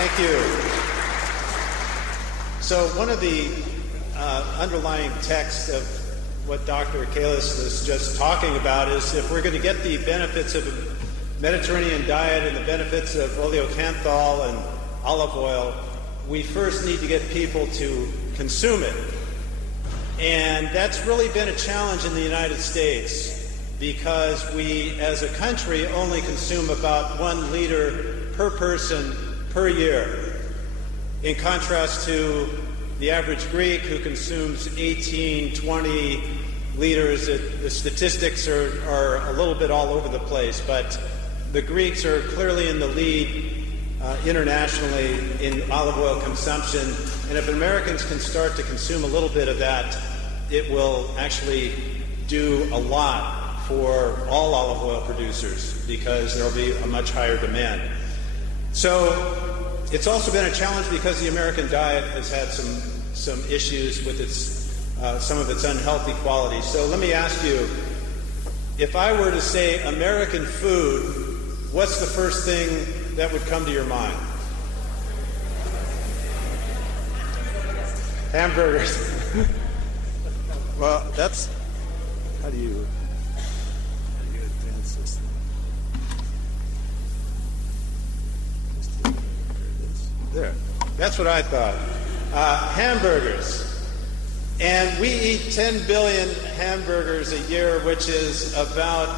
Thank you. So one of the underlying texts of what Dr. Kalis was just talking about is if we're going to get the benefits of a Mediterranean diet and the benefits of oleocanthal and olive oil, we first need to get people to consume it. And that's really been a challenge in the United States because we, as a country, only consume about 1 liter per person per year, in contrast to the average Greek who consumes 18, 20 liters. The statistics are a little bit all over the place, but the Greeks are clearly in the lead internationally in olive oil consumption. And if Americans can start to consume a little bit of that, it will actually do a lot for all olive oil producers because there will be a much higher demand. So it's also been a challenge because the American diet has had some issues with some of its unhealthy qualities. So let me ask you, if I were to say American food, what's the first thing that would come to your mind? Hamburgers. Well, that's, how do you advance this thing? There, that's what I thought. Hamburgers. And we eat 10 billion hamburgers a year, which is about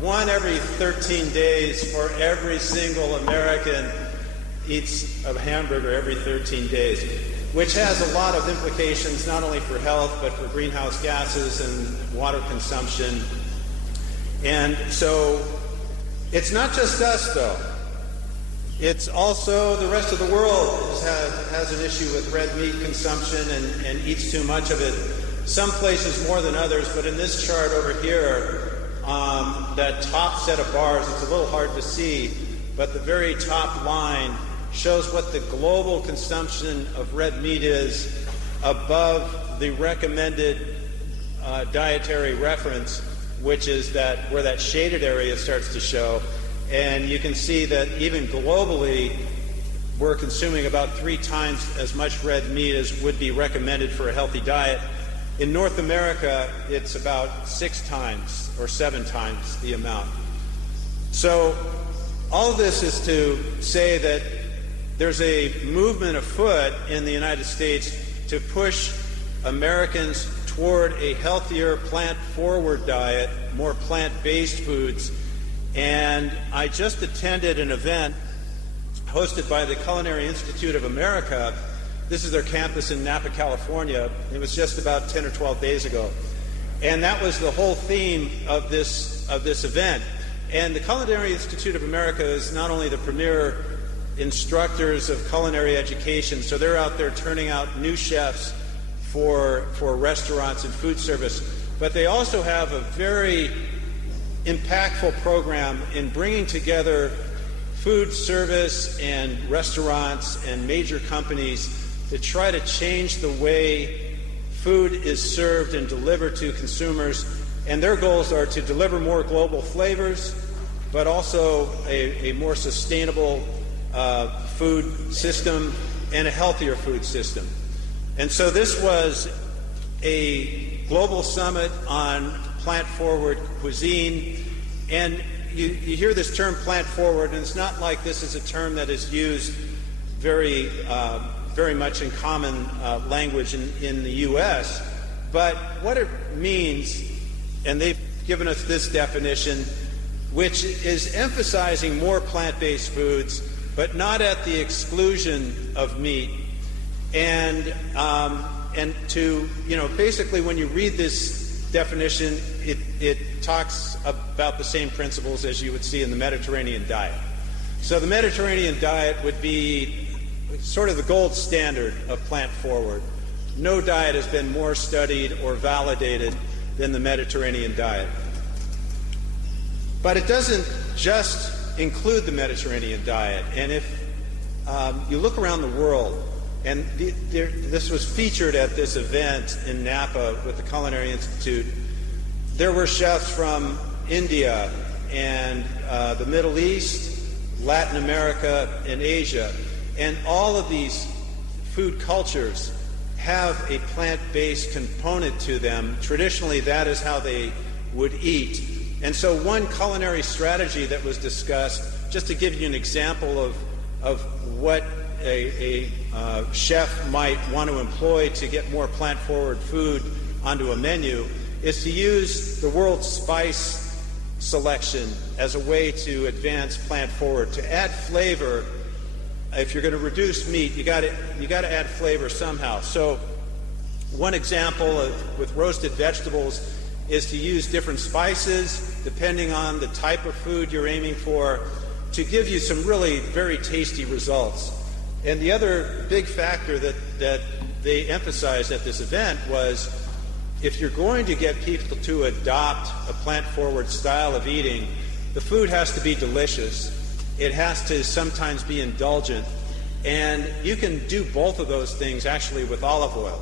1 every 13 days for every single American eats a hamburger every 13 days, which has a lot of implications not only for health, but for greenhouse gases and water consumption. And so it's not just us, though. It's also the rest of the world has an issue with red meat consumption and eats too much of it. Some places more than others, but in this chart over here, that top set of bars, it's a little hard to see, but the very top line shows what the global consumption of red meat is above the recommended dietary reference, which is where that shaded area starts to show. And you can see that even globally, we're consuming about 3 times as much red meat as would be recommended for a healthy diet. In North America, it's about 6 times or 7 times the amount. So all of this is to say that there's a movement afoot in the United States to push Americans toward a healthier, plant-forward diet, more plant-based foods. And I just attended an event hosted by the Culinary Institute of America. This is their campus in Napa, California. It was just about 10 or 12 days ago. And that was the whole theme of this event. And the Culinary Institute of America is not only the premier instructors of culinary education, so they're out there turning out new chefs for restaurants and food service, but they also have a very impactful program in bringing together food service and restaurants and major companies to try to change the way food is served and delivered to consumers. And their goals are to deliver more global flavors, but also a more sustainable food system and a healthier food system. And so this was a global summit on plant-forward cuisine. And you hear this term plant-forward, and it's not like this is a term that is used very much in common language in the U.S., but what it means, and they've given us this definition, which is emphasizing more plant-based foods, but not at the exclusion of meat. And to, basically when you read this definition, it talks about the same principles as you would see in the Mediterranean diet. So the Mediterranean diet would be sort of the gold standard of plant-forward. No diet has been more studied or validated than the Mediterranean diet. But it doesn't just include the Mediterranean diet. And if you look around the world, and this was featured at this event in Napa with the Culinary Institute, there were chefs from India and the Middle East, Latin America, and Asia. And all of these food cultures have a plant-based component to them. Traditionally, that is how they would eat. And so one culinary strategy that was discussed, just to give you an example of what a chef might want to employ to get more plant-forward food onto a menu, is to use the world's spice selection as a way to advance plant-forward, to add flavor. If you're going to reduce meat, you got to add flavor somehow. So one example with roasted vegetables is to use different spices depending on the type of food you're aiming for to give you some really very tasty results. And the other big factor that they emphasized at this event was, if you're going to get people to adopt a plant-forward style of eating, the food has to be delicious. It has to sometimes be indulgent, and you can do both of those things actually with olive oil.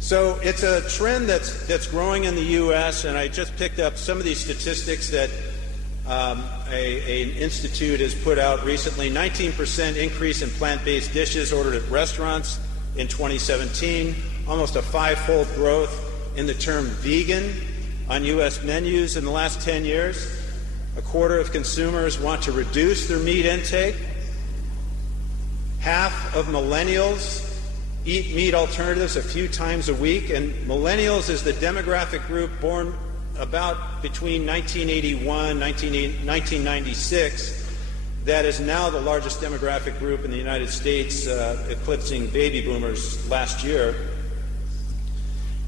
So it's a trend that's growing in the U.S., and I just picked up some of these statistics that an institute has put out recently. 19% increase in plant-based dishes ordered at restaurants in 2017, almost a 5-fold growth in the term vegan on U.S. menus in the last 10 years. A quarter of consumers want to reduce their meat intake. Half of millennials eat meat alternatives a few times a week, and millennials is the demographic group born about between 1981 and 1996 that is now the largest demographic group in the United States, eclipsing baby boomers last year.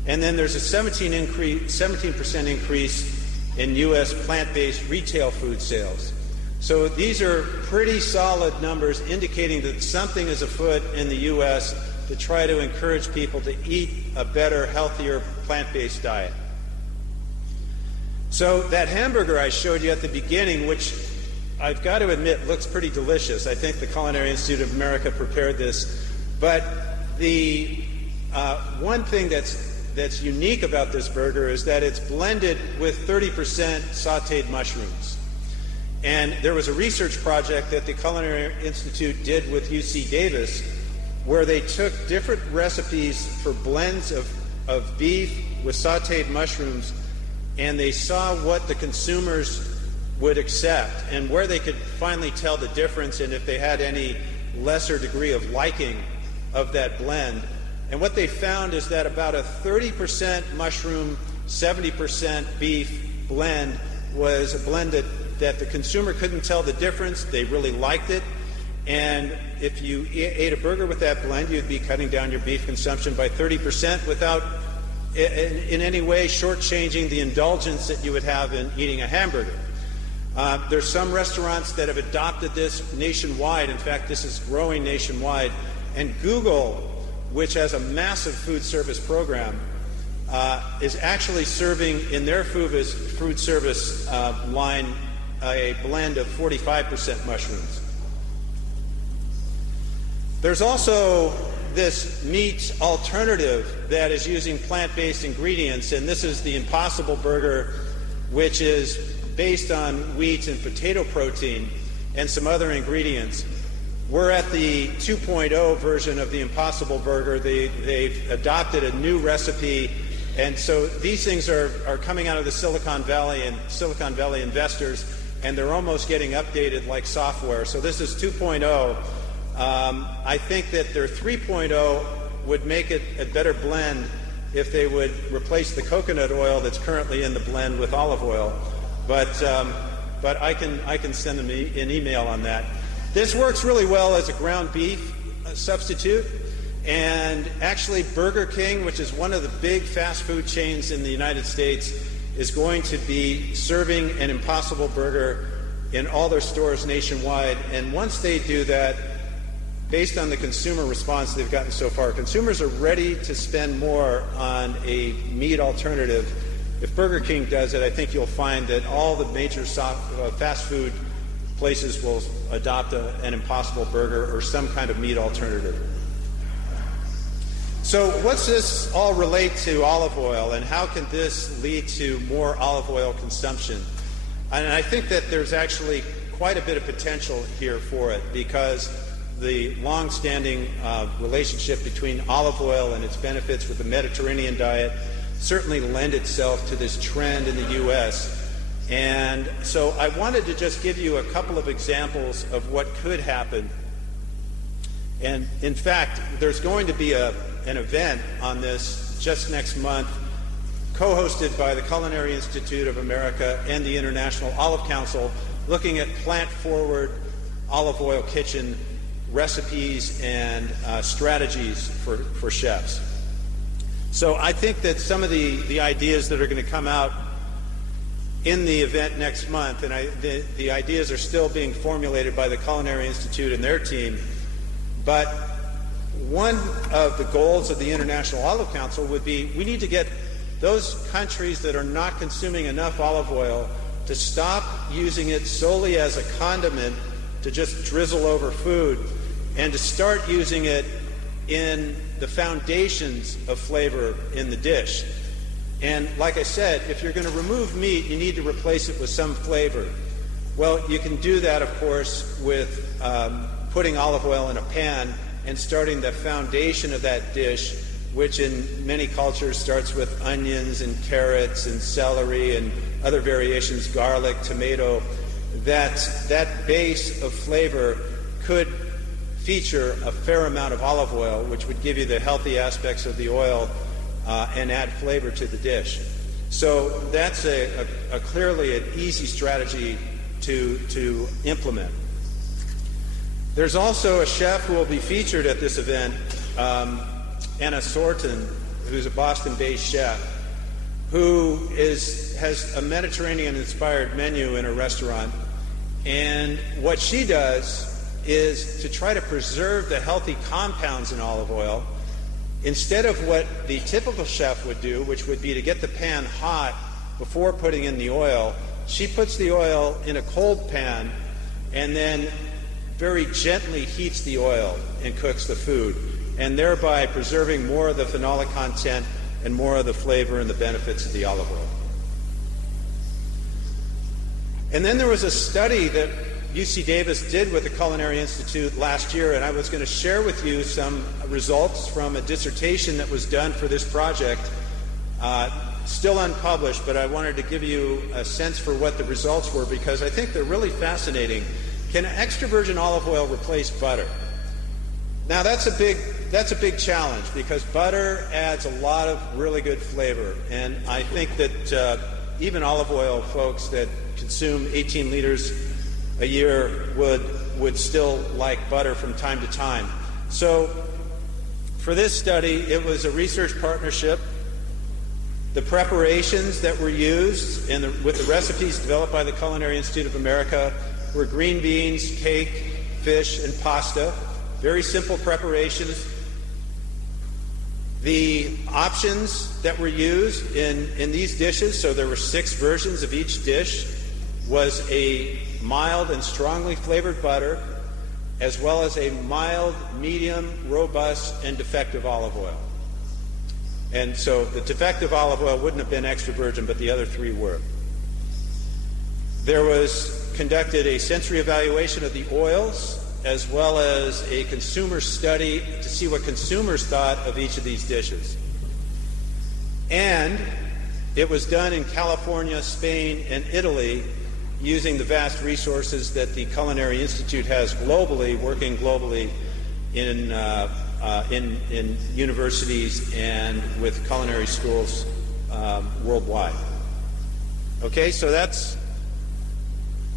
And then there's a 17% increase in U.S. plant-based retail food sales. So these are pretty solid numbers indicating that something is afoot in the U.S. to try to encourage people to eat a better, healthier, plant-based diet. So that hamburger I showed you at the beginning, which I've got to admit looks pretty delicious. I think the Culinary Institute of America prepared this. But the one thing that's unique about this burger is that it's blended with 30% sautéed mushrooms. And there was a research project that the Culinary Institute did with UC Davis where they took different recipes for blends of beef with sautéed mushrooms, and they saw what the consumers would accept and where they could finally tell the difference and if they had any lesser degree of liking of that blend. And what they found is that about a 30% mushroom, 70% beef blend was a blend that the consumer couldn't tell the difference. They really liked it. And if you ate a burger with that blend, you'd be cutting down your beef consumption by 30% without in any way shortchanging the indulgence that you would have in eating a hamburger. There's some restaurants that have adopted this nationwide. In fact, this is growing nationwide. And Google, which has a massive food service program, is actually serving in their food service line a blend of 45% mushrooms. There's also this meat alternative that is using plant-based ingredients, and this is the Impossible Burger, which is based on wheat and potato protein and some other ingredients. We're at the 2.0 version of the Impossible Burger. They've adopted a new recipe, and so these things are coming out of the Silicon Valley and Silicon Valley investors, and they're almost getting updated like software. So this is 2.0. I think that their 3.0 would make it a better blend if they would replace the coconut oil that's currently in the blend with olive oil. But I can send them an email on that. This works really well as a ground beef substitute. And actually Burger King, which is one of the big fast food chains in the United States, is going to be serving an Impossible Burger in all their stores nationwide. And once they do that, based on the consumer response they've gotten so far, consumers are ready to spend more on a meat alternative. If Burger King does it, I think you'll find that all the major fast food places will adopt an Impossible Burger or some kind of meat alternative. So what's this all relate to olive oil, and how can this lead to more olive oil consumption? And I think that there's actually quite a bit of potential here for it, because the long-standing relationship between olive oil and its benefits with the Mediterranean diet certainly lend itself to this trend in the U.S. And so I wanted to just give you a couple of examples of what could happen. And in fact, there's going to be an event on this just next month, co-hosted by the Culinary Institute of America and the International Olive Council, looking at plant-forward olive oil kitchen recipes and strategies for chefs. So I think that some of the ideas that are going to come out in the event next month, and the ideas are still being formulated by the Culinary Institute and their team, but one of the goals of the International Olive Council would be, we need to get those countries that are not consuming enough olive oil to stop using it solely as a condiment to just drizzle over food, and to start using it in the foundations of flavor in the dish. And like I said, if you're going to remove meat, you need to replace it with some flavor. Well, you can do that, of course, with putting olive oil in a pan and starting the foundation of that dish, which in many cultures starts with onions and carrots and celery and other variations, garlic, tomato. That base of flavor could feature a fair amount of olive oil, which would give you the healthy aspects of the oil and add flavor to the dish. So that's clearly an easy strategy to implement. There's also a chef who will be featured at this event, Anna Sorton, who's a Boston-based chef, who has a Mediterranean-inspired menu in a restaurant. And what she does is to try to preserve the healthy compounds in olive oil. Instead of what the typical chef would do, which would be to get the pan hot before putting in the oil, she puts the oil in a cold pan and then very gently heats the oil and cooks the food, and thereby preserving more of the phenolic content and more of the flavor and the benefits of the olive oil. And then there was a study that UC Davis did with the Culinary Institute last year, and I was going to share with you some results from a dissertation that was done for this project, still unpublished, but I wanted to give you a sense for what the results were, because I think they're really fascinating. Can extra virgin olive oil replace butter? Now that's a big challenge, because butter adds a lot of really good flavor, and I think that even olive oil folks that consume 18 liters a year would still like butter from time to time. So for this study, it was a research partnership. The preparations that were used with the recipes developed by the Culinary Institute of America were green beans, cake, fish, and pasta. Very simple preparations. The options that were used in these dishes, so there were 6 versions of each dish, was a mild and strongly flavored butter, as well as a mild, medium, robust, and defective olive oil. And so the defective olive oil wouldn't have been extra virgin, but the other 3 were. There was conducted a sensory evaluation of the oils, as well as a consumer study to see what consumers thought of each of these dishes. And it was done in California, Spain, and Italy, using the vast resources that the Culinary Institute has globally, working globally in universities and with culinary schools worldwide. Okay, so that's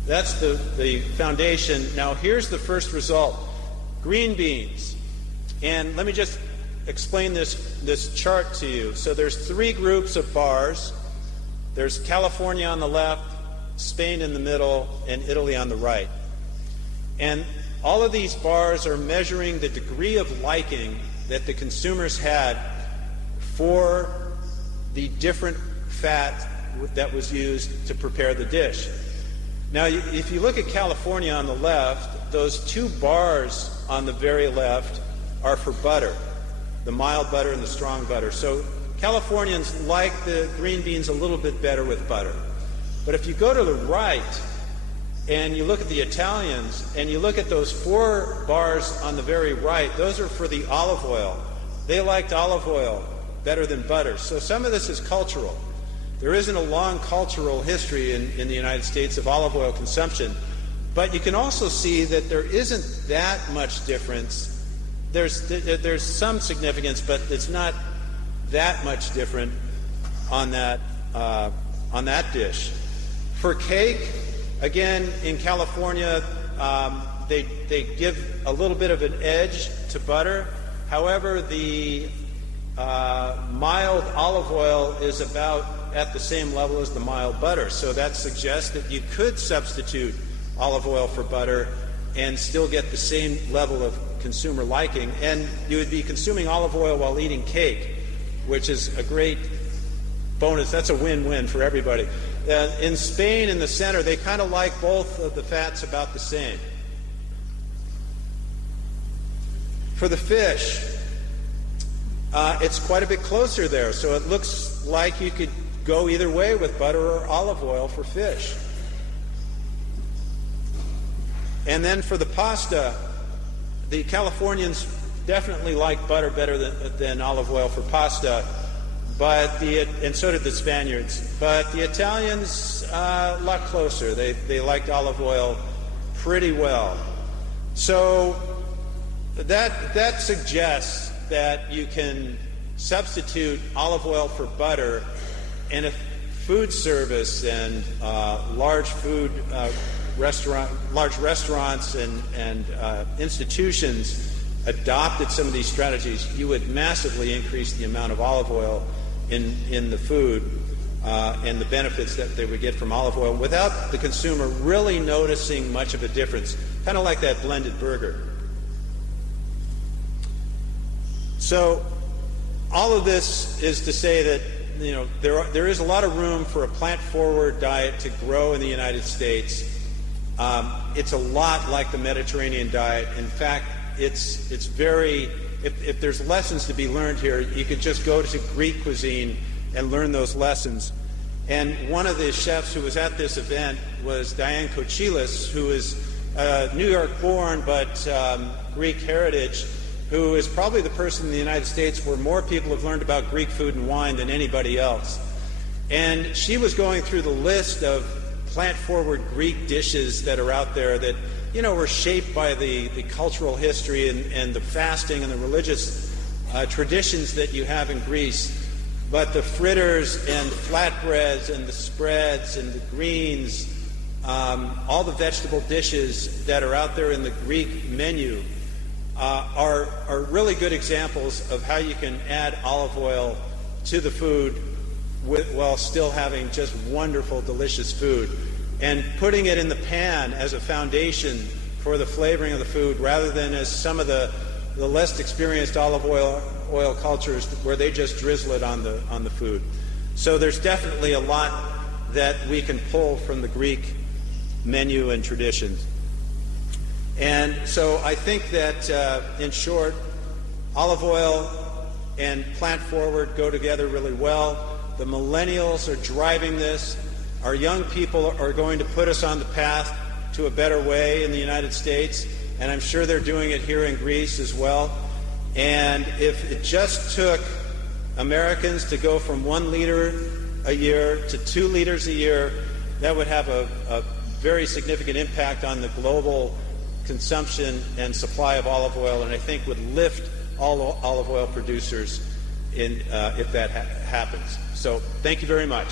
the foundation. Now here's the first result. Green beans. And let me just explain this chart to you. So there's 3 groups of bars. There's California on the left, Spain in the middle, and Italy on the right. And all of these bars are measuring the degree of liking that the consumers had for the different fat that was used to prepare the dish. Now, if you look at California on the left, those 2 bars on the very left are for butter, the mild butter and the strong butter. So Californians like the green beans a little bit better with butter. But if you go to the right, and you look at the Italians, and you look at those 4 bars on the very right, those are for the olive oil. They liked olive oil better than butter. So some of this is cultural. There isn't a long cultural history in the United States of olive oil consumption, but you can also see that there isn't that much difference. There's some significance, but it's not that much different on that dish. For cake, again, in California, they give a little bit of an edge to butter. However, the mild olive oil is about at the same level as the mild butter. So that suggests that you could substitute olive oil for butter and still get the same level of consumer liking. And you would be consuming olive oil while eating cake, which is a great bonus. That's a win-win for everybody. In Spain, in the center, they kind of like both of the fats about the same. For the fish, it's quite a bit closer there, so it looks like you could go either way with butter or olive oil for fish. And then for the pasta, the Californians definitely like butter better than olive oil for pasta, and so did the Spaniards. But the Italians, a lot closer. They liked olive oil pretty well. So that suggests that you can substitute olive oil for butter, and if food service and large restaurants and institutions adopted some of these strategies, you would massively increase the amount of olive oil in the food and the benefits that they would get from olive oil without the consumer really noticing much of a difference, kind of like that blended burger. So all of this is to say that there is a lot of room for a plant-forward diet to grow in the United States. It's a lot like the Mediterranean diet. In fact, it's very, if there's lessons to be learned here, you could just go to Greek cuisine and learn those lessons. And one of the chefs who was at this event was Diane Kochilas, who is New York born but Greek heritage, who is probably the person in the United States where more people have learned about Greek food and wine than anybody else. And she was going through the list of plant-forward Greek dishes that are out there that, were shaped by the cultural history and the fasting and the religious traditions that you have in Greece. But the fritters and flatbreads and the spreads and the greens, all the vegetable dishes that are out there in the Greek menu are really good examples of how you can add olive oil to the food while still having just wonderful, delicious food. And putting it in the pan as a foundation for the flavoring of the food rather than as some of the less experienced olive oil cultures where they just drizzle it on the food. So there's definitely a lot that we can pull from the Greek menu and traditions. And so I think that, in short, olive oil and plant-forward go together really well. The millennials are driving this. Our young people are going to put us on the path to a better way in the United States, and I'm sure they're doing it here in Greece as well. And if it just took Americans to go from 1 liter a year to 2 liters a year, that would have a very significant impact on the global consumption and supply of olive oil, and I think would lift all olive oil producers if that happens. So thank you very much.